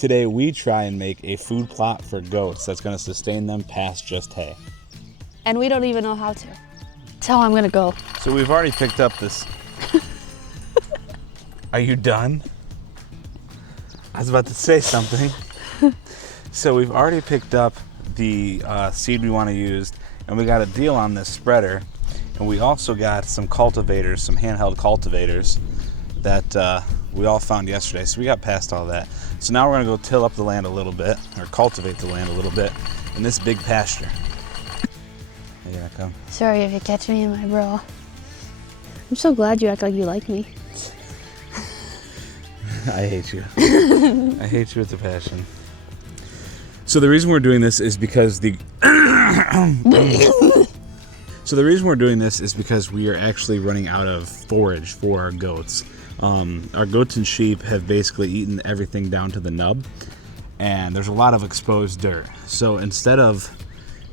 Today we try and make a food plot for goats that's going to sustain them past just hay. And we don't even know how to. That's how I'm gonna go. So we've already picked up this. Are you done? I was about to say something. So we've already picked up the seed we want to use, and we got a deal on this spreader. And we also got some cultivators, some handheld cultivators that we all found yesterday. So we got past all that. So now we're gonna go till up the land a little bit, or cultivate the land a little bit in this big pasture. Here I come. Sorry if you catch me in my bra. I'm so glad you act like you like me. I hate you. I hate you with a passion. So the reason we're doing this is because we are actually running out of forage for our goats. Our goats and sheep have basically eaten everything down to the nub, and there's a lot of exposed dirt. So instead of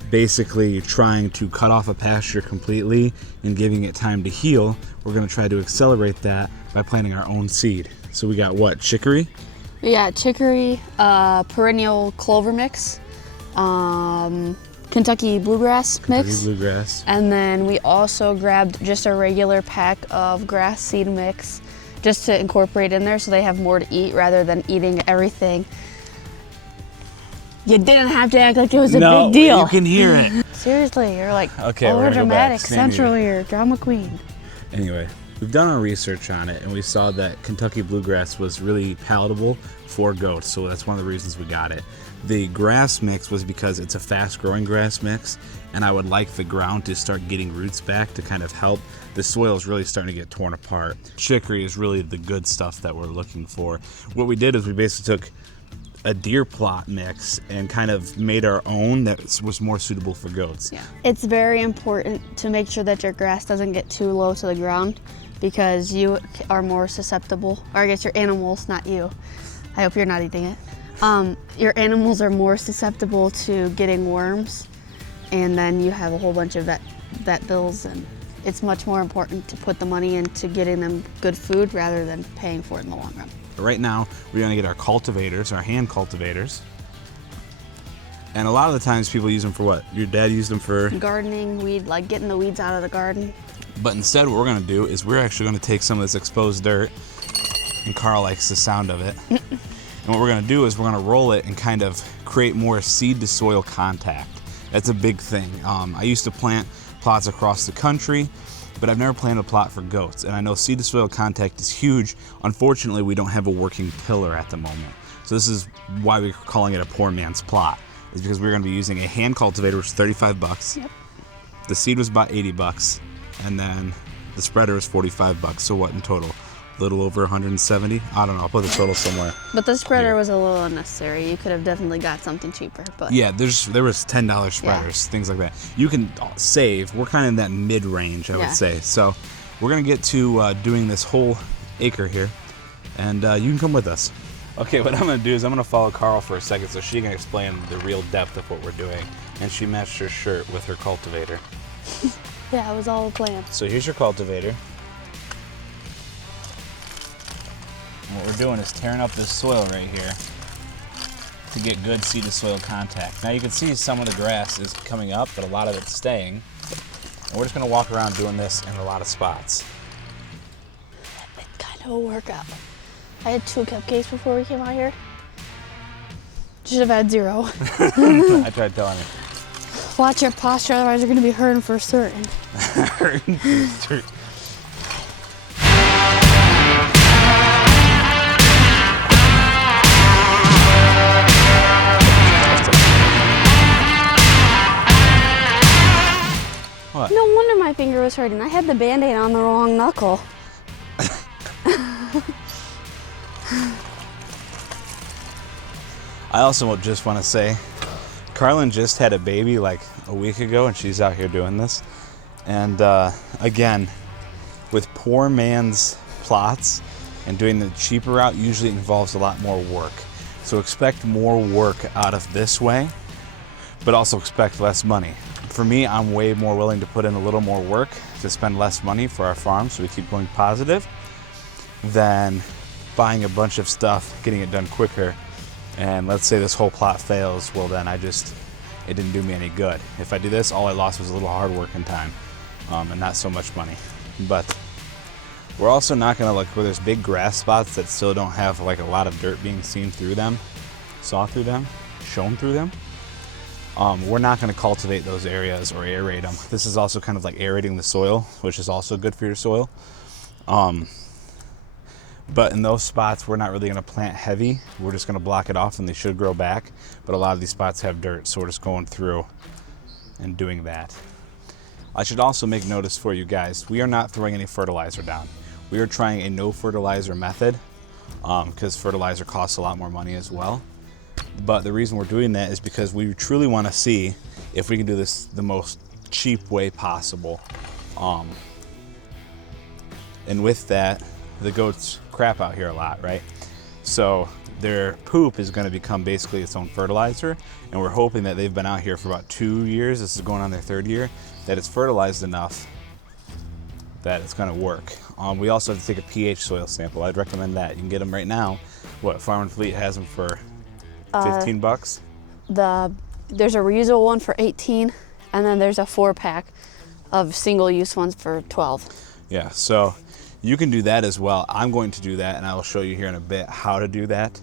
basically trying to cut off a pasture completely and giving it time to heal, we're going to try to accelerate that by planting our own seed. So we got what? Chicory? We got chicory, perennial clover mix, Kentucky bluegrass mix. Bluegrass. And then we also grabbed just a regular pack of grass seed mix just to incorporate in there so they have more to eat rather than eating everything. You didn't have to act like it was a big deal. You can hear it. Seriously, you're like Okay, we're gonna go dramatic, back. central here, drama queen. Anyway, we've done our research on it, and we saw that Kentucky bluegrass was really palatable for goats, so that's one of the reasons we got it. The grass mix was because it's a fast-growing grass mix, and I would like the ground to start getting roots back to kind of help. The soil is really starting to get torn apart. Chicory is really the good stuff that we're looking for. What we did is we basically took a deer plot mix and kind of made our own that was more suitable for goats. Yeah. It's very important to make sure that your grass doesn't get too low to the ground because you are more susceptible, or I guess your animals, not you. I hope you're not eating it. Your animals are more susceptible to getting worms, and then you have a whole bunch of vet bills, and it's much more important to put the money into getting them good food rather than paying for it in the long run. Right now, we're gonna get our cultivators, our hand cultivators. And a lot of the times people use them for what? Your dad used them for? Gardening, like getting the weeds out of the garden. But instead what we're gonna do is we're actually gonna take some of this exposed dirt, and Carl likes the sound of it. And what we're gonna do is we're gonna roll it and kind of create more seed to soil contact. That's a big thing. I used to plant plots across the country, but I've never planted a plot for goats. And I know seed to soil contact is huge. Unfortunately, we don't have a working tiller at the moment. So this is why we're calling it a poor man's plot, is because we're gonna be using a hand cultivator, which is 35 bucks. Yep. The seed was about 80 bucks. And then the spreader was 45 bucks. So what in total? A little over 170? I don't know, I'll put the total somewhere. But the spreader was a little unnecessary. You could have definitely got something cheaper, but. Yeah, there was $10 spreaders, things like that. You can save. We're kind of in that mid-range, I would say. So we're gonna get to doing this whole acre here, and you can come with us. Okay, what I'm gonna do is I'm gonna follow Carl for a second so she can explain the real depth of what we're doing. And she matched her shirt with her cultivator. Yeah, it was all a plan. So here's your cultivator. And what we're doing is tearing up this soil right here to get good seed to soil contact. Now you can see some of the grass is coming up, but a lot of it's staying. And we're just gonna walk around doing this in a lot of spots. It's kind of a workout. I had 2 cupcakes before we came out here. Should have had 0. I tried telling you. Watch your posture, otherwise you're gonna be hurting for certain. Hurting for certain. What? No wonder my finger was hurting. I had the Band-Aid on the wrong knuckle. I also just want to say, Carlin just had a baby like a week ago, and she's out here doing this. And again, with poor man's plots and doing the cheaper route usually involves a lot more work. So expect more work out of this way, but also expect less money. For me, I'm way more willing to put in a little more work to spend less money for our farm so we keep going positive than buying a bunch of stuff, getting it done quicker, and let's say this whole plot fails, well then it didn't do me any good. If I do this, all I lost was a little hard work and time, and not so much money. But we're also not gonna look where there's big grass spots that still don't have like a lot of dirt being seen through them, saw through them, shown through them. We're not gonna cultivate those areas or aerate them. This is also kind of like aerating the soil, which is also good for your soil. But in those spots, we're not really gonna plant heavy. We're just gonna block it off and they should grow back. But a lot of these spots have dirt, so we're just going through and doing that. I should also make notice for you guys, we are not throwing any fertilizer down. We are trying a no fertilizer method because fertilizer costs a lot more money as well. But the reason we're doing that is because we truly wanna see if we can do this the most cheap way possible. And with that, the goats crap out here a lot, right? So their poop is going to become basically its own fertilizer, and we're hoping that they've been out here for about 2 years, this is going on their 3rd year, that it's fertilized enough that it's going to work. We also have to take a pH soil sample. I'd recommend that. You can get them right now. Farm and Fleet has them for 15 bucks? There's a reusable one for 18, and then there's a 4-pack of single-use ones for 12. Yeah, so you can do that as well. I'm going to do that, and I will show you here in a bit how to do that.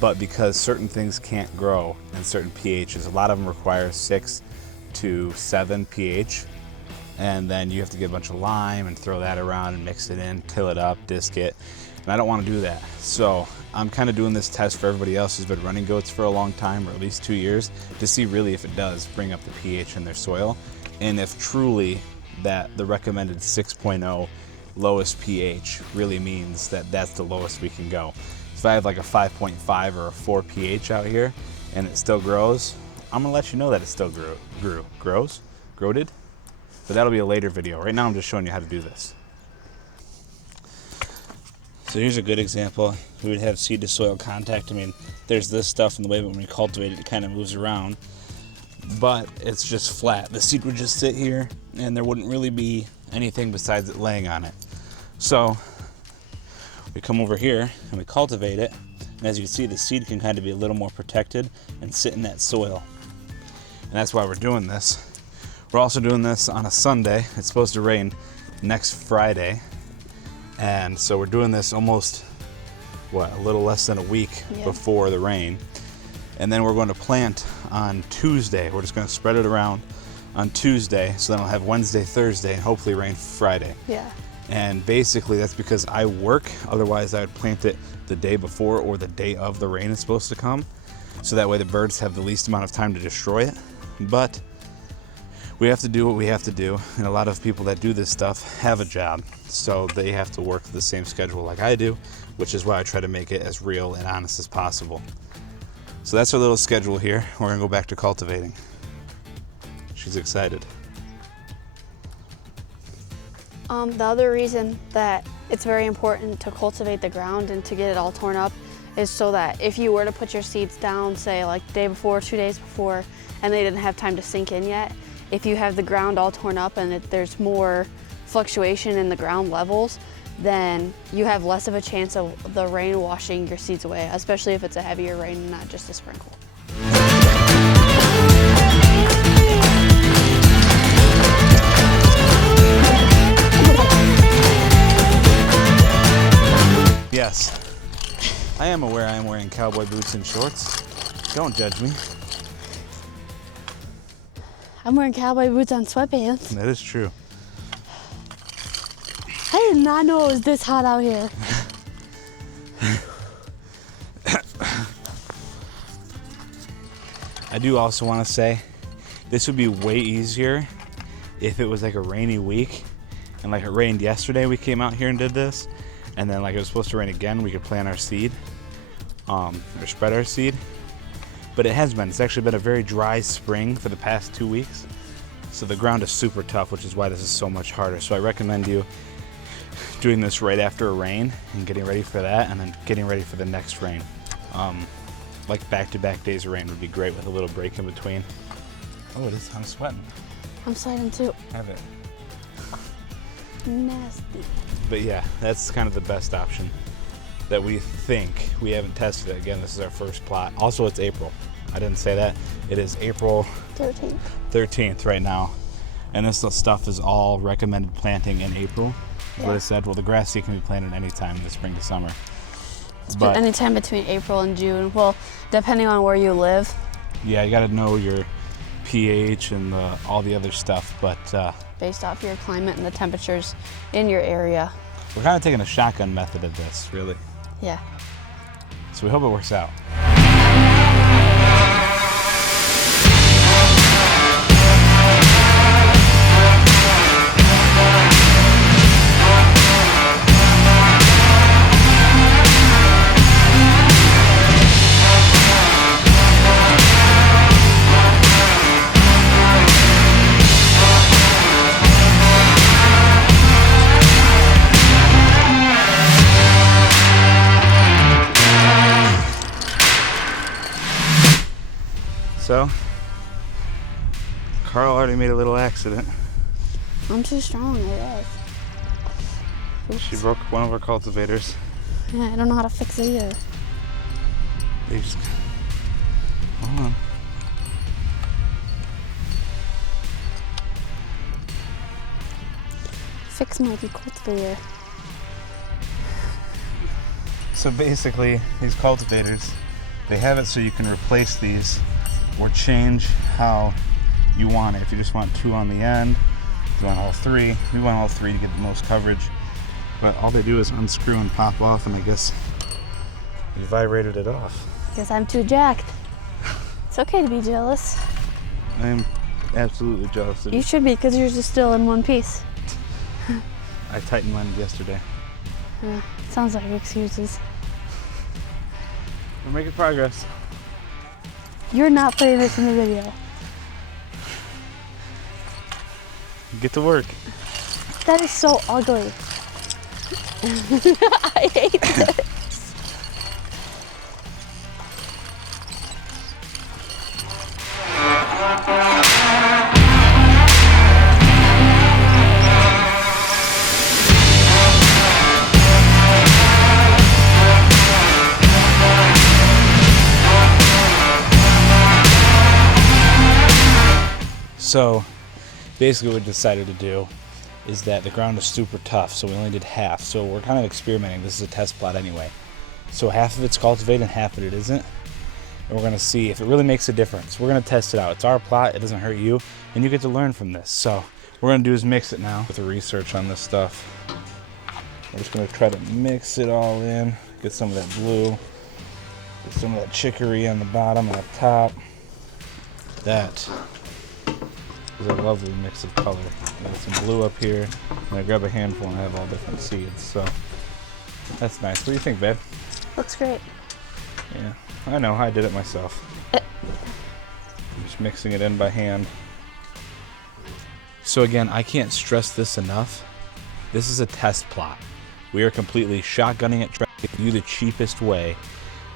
But because certain things can't grow in certain pHs, a lot of them require 6 to 7 pH, and then you have to get a bunch of lime and throw that around and mix it in, till it up, disc it, and I don't want to do that. So I'm kind of doing this test for everybody else who's been running goats for a long time, or at least 2 years, to see really if it does bring up the pH in their soil, and if truly that the recommended 6.0 lowest pH really means that that's the lowest we can go. If I have like a 5.5 or a 4 pH out here and it still grows, I'm gonna let you know that it still grows, but that'll be a later video. Right now I'm just showing you how to do this. So here's a good example. We would have seed to soil contact. I mean, there's this stuff in the way, but when we cultivate it, it kind of moves around, but it's just flat. The seed would just sit here and there wouldn't really be anything besides it laying on it. So we come over here and we cultivate it, and as you can see, the seed can kind of be a little more protected and sit in that soil, and that's why we're doing this. We're also doing this on a Sunday. It's supposed to rain next Friday, and so we're doing this almost a little less than a week before the rain, and then we're going to plant on Tuesday. We're just going to spread it around on Tuesday, so then I'll have Wednesday, Thursday, and hopefully rain Friday. Yeah. And basically that's because I work, otherwise I would plant it the day before or the day of the rain is supposed to come, so that way the birds have the least amount of time to destroy it. But we have to do what we have to do, and a lot of people that do this stuff have a job, so they have to work the same schedule like I do, which is why I try to make it as real and honest as possible. So that's our little schedule here. We're gonna go back to cultivating. She's excited. The other reason that it's very important to cultivate the ground and to get it all torn up is so that if you were to put your seeds down, say like the day before, 2 days before, and they didn't have time to sink in yet, if you have the ground all torn up and there's more fluctuation in the ground levels, then you have less of a chance of the rain washing your seeds away, especially if it's a heavier rain and not just a sprinkle. Yes, I am aware I am wearing cowboy boots and shorts. Don't judge me. I'm wearing cowboy boots on sweatpants. That is true. I did not know it was this hot out here. I do also want to say, this would be way easier if it was like a rainy week, and like it rained yesterday, we came out here and did this, and then like it was supposed to rain again, we could plant our seed, or spread our seed. But it has been, it's actually been a very dry spring for the past 2 weeks. So the ground is super tough, which is why this is so much harder. So I recommend you doing this right after a rain and getting ready for that, and then getting ready for the next rain. Like back-to-back days of rain would be great with a little break in between. Oh, it is, I'm sweating. I'm sweating too. Have it. Nasty. But yeah, that's kind of the best option. that we think. We haven't tested it. Again, this is our first plot. Also, it's April. I didn't say that. It is April 13th right now. And this stuff is all recommended planting in April. Is what it said. Well, the grass seed can be planted anytime in the spring to summer. But anytime between April and June. Well, depending on where you live. Yeah, you got to know your pH and all the other stuff. But based off your climate and the temperatures in your area. We're kind of taking a shotgun method of this, really. Yeah. So we hope it works out. So, Carl already made a little accident. I'm too strong, I guess. Oops. She broke one of our cultivators. Yeah, I don't know how to fix it either. They just... Hold on. Fix my cultivator. So basically, these cultivators, they have it so you can replace these or change how you want it. If you just want 2 on the end, if you want all 3, we want all 3 to get the most coverage. But all they do is unscrew and pop off, and I guess we vibrated it off. Guess I'm too jacked. It's okay to be jealous. I am absolutely jealous of you. You should be, because yours is still in one piece. I tightened mine yesterday. Sounds like excuses. We're making progress. You're not putting this in the video. Get to work. That is so ugly. I hate this. So basically what we decided to do is that the ground is super tough, so we only did half. So we're kind of experimenting. This is a test plot anyway. So half of it's cultivated and half of it isn't. And we're going to see if it really makes a difference. We're going to test it out. It's our plot. It doesn't hurt you. And you get to learn from this. So what we're going to do is mix it now with the research on this stuff. We're just going to try to mix it all in. Get some of that blue. Get some of that chicory on the bottom and up top. That is a lovely mix of color. Got some blue up here. And I grab a handful and I have all different seeds. So that's nice. What do you think, babe? Looks great. Yeah, I know. I did it myself. I'm just mixing it in by hand. So again, I can't stress this enough. This is a test plot. We are completely shotgunning it, trying to give you the cheapest way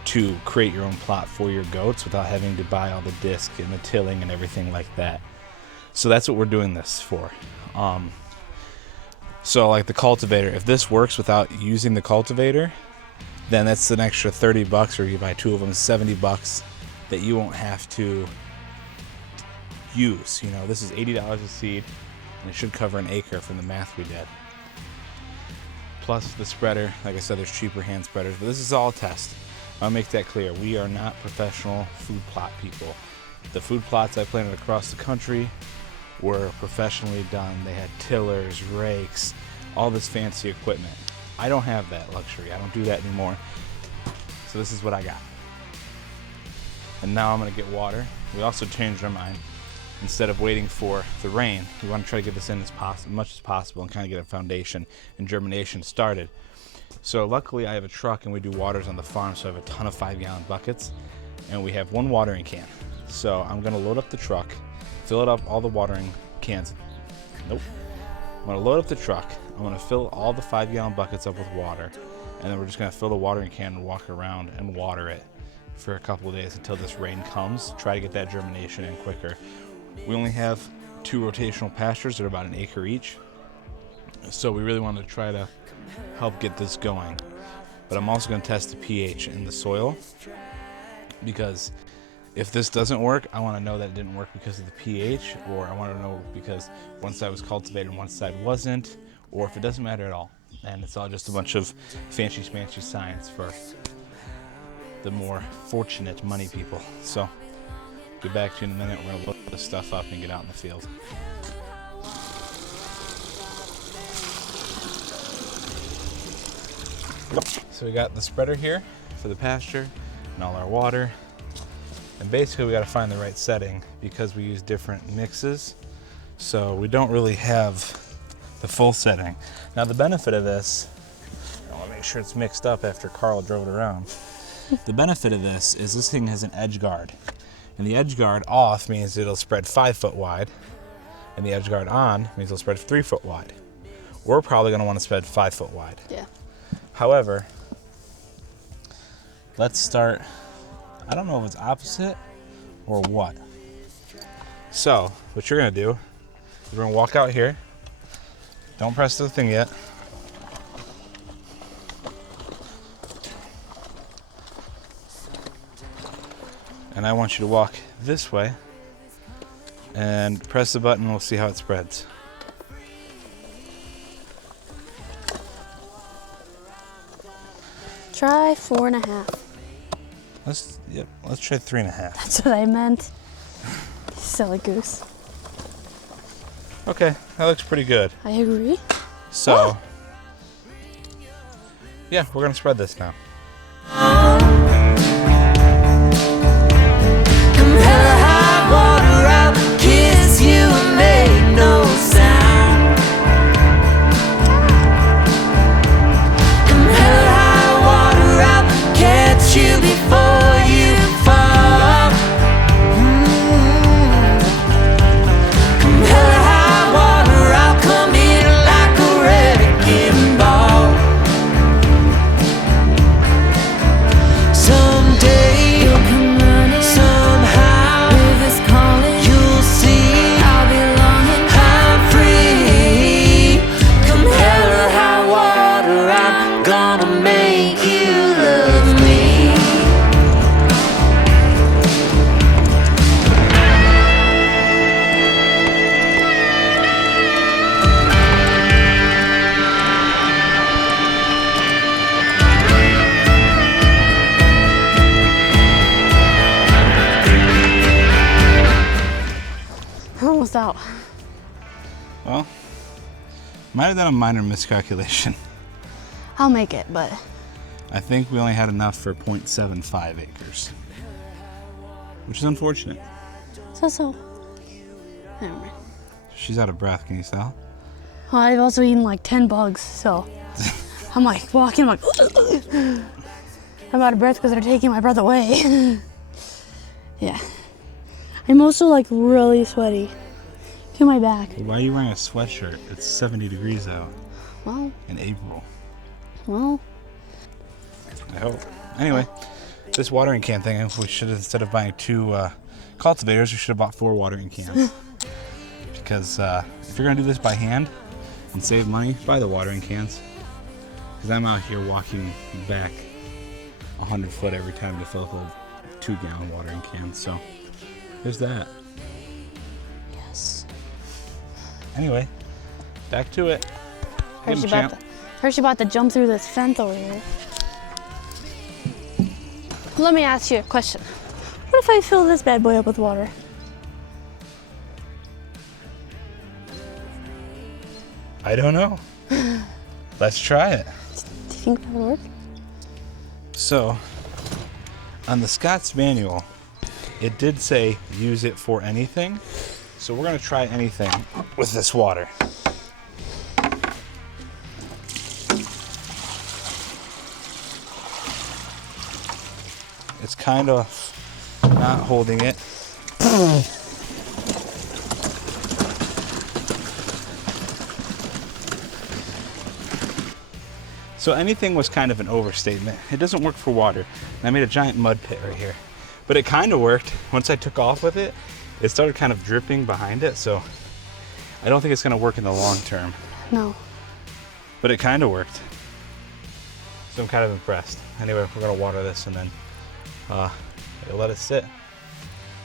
to create your own plot for your goats without having to buy all the disc and the tilling and everything like that. So that's what we're doing this for. So like the cultivator, if this works without using the cultivator, then that's an extra $30, or you buy 2 of them, $70 that you won't have to use. You know, this is $80 a seed, and it should cover an acre from the math we did. Plus the spreader, like I said, there's cheaper hand spreaders, but this is all a test. I'll make that clear. We are not professional food plot people. The food plots I planted across the country were professionally done. They had tillers, rakes, all this fancy equipment. I don't have that luxury. I don't do that anymore. So this is what I got. And now I'm gonna get water. We also changed our mind. Instead of waiting for the rain, we want to try to get this in as much as possible and kind of get a foundation and germination started. So luckily I have a truck and we do waters on the farm, so I have a ton of 5-gallon buckets and we have 1 watering can. So I'm gonna load up the truck, fill it up, all the watering cans. Nope. I'm gonna load up the truck. I'm gonna fill all the 5-gallon buckets up with water, and then we're just gonna fill the watering can and walk around and water it for a couple of days until this rain comes. Try to get that germination in quicker. We only have 2 rotational pastures that are about an acre each, so we really want to try to help get this going. but I'm also going to test the pH in the soil, because if this doesn't work, I want to know that it didn't work because of the pH, or I want to know because one side was cultivated and one side wasn't, or if it doesn't matter at all. And it's all just a bunch of fancy schmancy science for the more fortunate money people. So, get back to you in a minute. We're going to load this stuff up and get out in the field. So we got the spreader here for the pasture and all our water. And basically we got to find the right setting because we use different mixes. So we don't really have the full setting. Now the benefit of this, I want to make sure it's mixed up after Carl drove it around. The benefit of this thing has an edge guard. And the edge guard off means it'll spread 5 foot wide. And the edge guard on means it'll spread 3 foot wide. We're probably going to want to spread 5 foot wide. Yeah. However, let's start, I don't know if it's opposite or what. So, what you're gonna do is we're gonna walk out here. Don't press the thing yet. And I want you to walk this way and press the button and we'll see how it spreads. Try 4.5. Let's try 3.5. That's what I meant. Silly goose. Okay, that looks pretty good. I agree. So, yeah, we're gonna spread this now. Almost out. Well, might have done a minor miscalculation. I'll make it, but I think we only had enough for 0.75 acres, which is unfortunate. so. Never mind. She's out of breath, can you tell? Well, I've also eaten like 10 bugs, so I'm like walking, I'm like, I'm out of breath because they're taking my breath away. Yeah. I'm also like really sweaty. To my back. Why are you wearing a sweatshirt? It's 70 degrees out Well, in April. well. I hope. Anyway, this watering can thing, we should have, instead of buying 2 cultivators, we should have bought 4 watering cans. Because if you're gonna do this by hand and save money, buy the watering cans. Because I'm out here walking back 100 foot every time to fill up a 2-gallon watering can. So there's that. Yes. Anyway, back to it. Get him, champ. Hershey about to jump through this fence over here. Let me ask you a question. What if I fill this bad boy up with water? I don't know. Let's try it. Do you think that would work? So, on the Scott's manual, it did say use it for anything. So we're gonna try anything with this water. It's kind of not holding it. So anything was kind of an overstatement. It doesn't work for water. And I made a giant mud pit right here. But it kind of worked. Once I took off with it, it started kind of dripping behind it. So I don't think it's gonna work in the long term. No. But it kind of worked. So I'm kind of impressed. Anyway, we're gonna water this and then let it sit.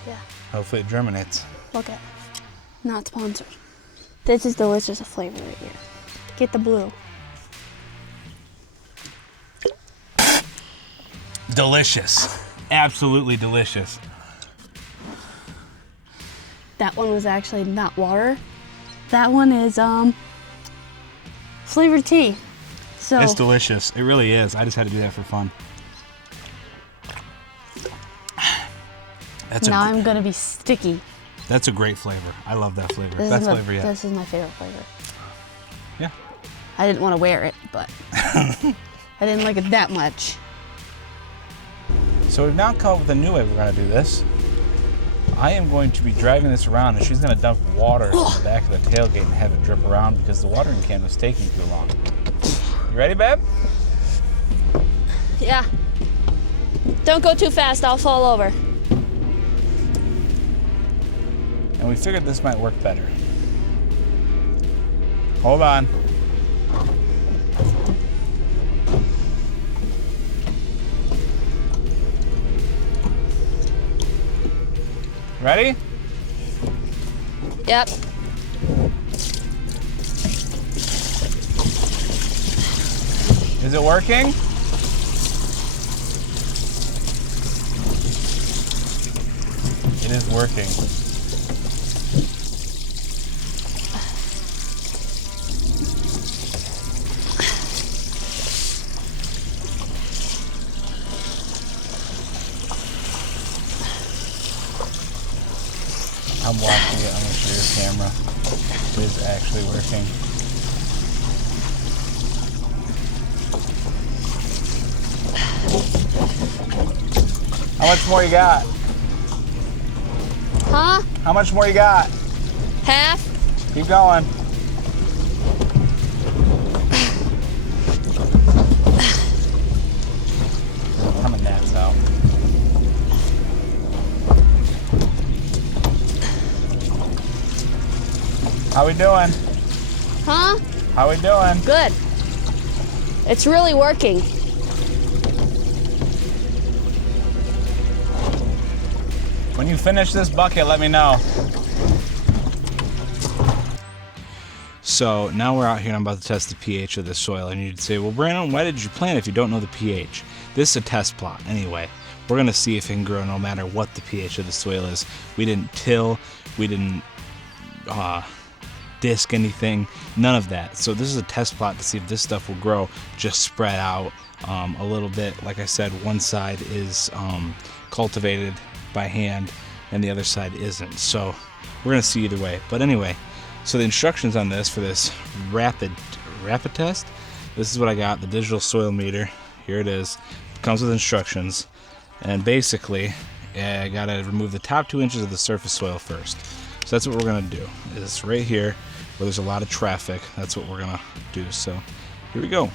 Yeah. Hopefully it germinates. Look at. Not sponsored. This is delicious flavor right here. Get the blue. Delicious. Absolutely delicious. That one was actually not water. That one is flavored tea. So It's delicious. It really is. I just had to do that for fun. now I'm gonna be sticky. That's a great flavor. I love that flavor. Best flavor yet. This is my favorite flavor. Yeah. I didn't want to wear it, but I didn't like it that much. So we've now come up with a new way we're gonna do this. I am going to be driving this around and she's gonna dump water in the back of the tailgate and have it drip around because the watering can was taking too long. You ready, babe? Yeah. Don't go too fast, I'll fall over. And we figured this might work better. Hold on. Ready? Yep. Is it working? It is working. I'm watching it. I'm gonna show your camera. It is actually working. How much more you got? Huh? How much more you got? Half? Keep going. I'm a gnat's out. How we doing? Huh? How we doing? Good. It's really working. When you finish this bucket, let me know. So now we're out here and I'm about to test the pH of the soil. And you'd say, well, Brandon, why did you plant if you don't know the pH? This is a test plot anyway. We're gonna see if it can grow no matter what the pH of the soil is. We didn't till, we didn't disc anything, none of that. So this is a test plot to see if this stuff will grow, just spread out a little bit. Like I said, one side is cultivated by hand and the other side isn't. So we're gonna see either way. But anyway, so the instructions on this for this rapid test, this is what I got, the digital soil meter. Here it is. It comes with instructions. And basically, I gotta remove the top 2 inches of the surface soil first. So that's what we're gonna do. Is right here where there's a lot of traffic. That's what we're gonna do. So here we go.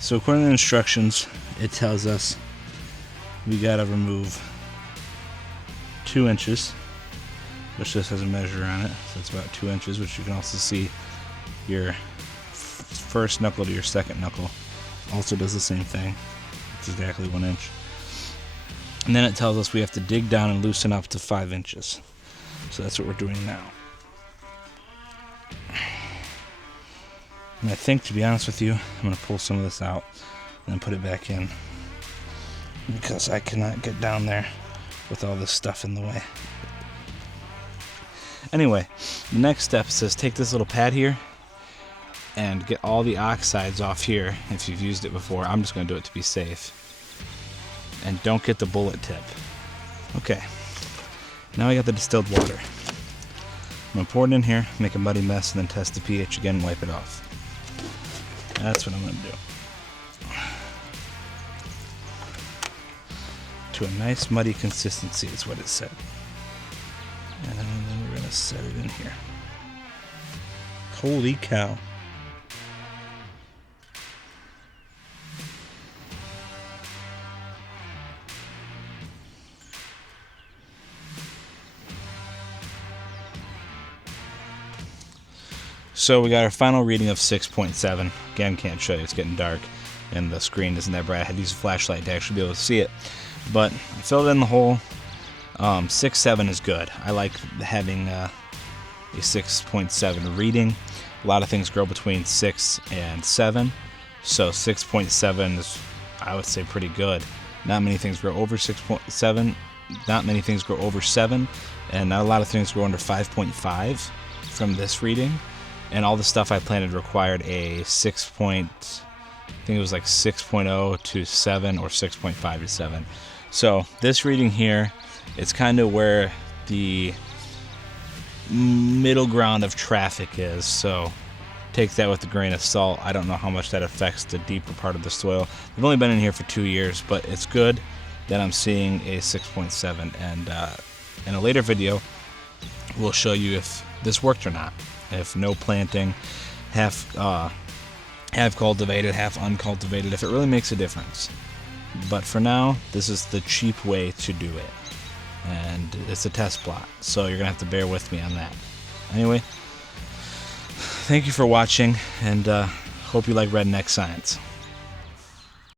So according to the instructions, it tells us we gotta remove 2 inches, which this has a measure on it. So it's about 2 inches, which you can also see your first knuckle to your second knuckle also does the same thing. It's exactly 1 inch. And then it tells us we have to dig down and loosen up to 5 inches. So that's what we're doing now. And I think, to be honest with you, I'm going to pull some of this out and then put it back in because I cannot get down there with all this stuff in the way. Anyway, the next step says take this little pad here and get all the oxides off here. If you've used it before, I'm just going to do it to be safe. And don't get the bullet tip. Okay, now I got the distilled water. I'm going to pour it in here, make a muddy mess, and then test the pH again and wipe it off. That's what I'm going to do. To a nice muddy consistency is what it said. And then we're going to set it in here. Holy cow. So we got our final reading of 6.7. Again, can't show you, it's getting dark and the screen isn't that bright. I had to use a flashlight to actually be able to see it. But I filled in the hole. 6.7 is good. I like having a 6.7 reading. A lot of things grow between 6 and 7. So 6.7 is, I would say, pretty good. Not many things grow over 6.7. Not many things grow over 7. And not a lot of things grow under 5.5 from this reading. And all the stuff I planted required a 6. I think it was like 6.0 to 7 or 6.5 to 7. So this reading here, it's kind of where the middle ground of traffic is. So take that with a grain of salt. I don't know how much that affects the deeper part of the soil. I've only been in here for 2 years, but it's good that I'm seeing a 6.7. And in a later video, we'll show you if this worked or not. If no planting, half cultivated, half uncultivated, if it really makes a difference. But for now, this is the cheap way to do it. And it's a test plot, so you're going to have to bear with me on that. Anyway, thank you for watching, and hope you like redneck science.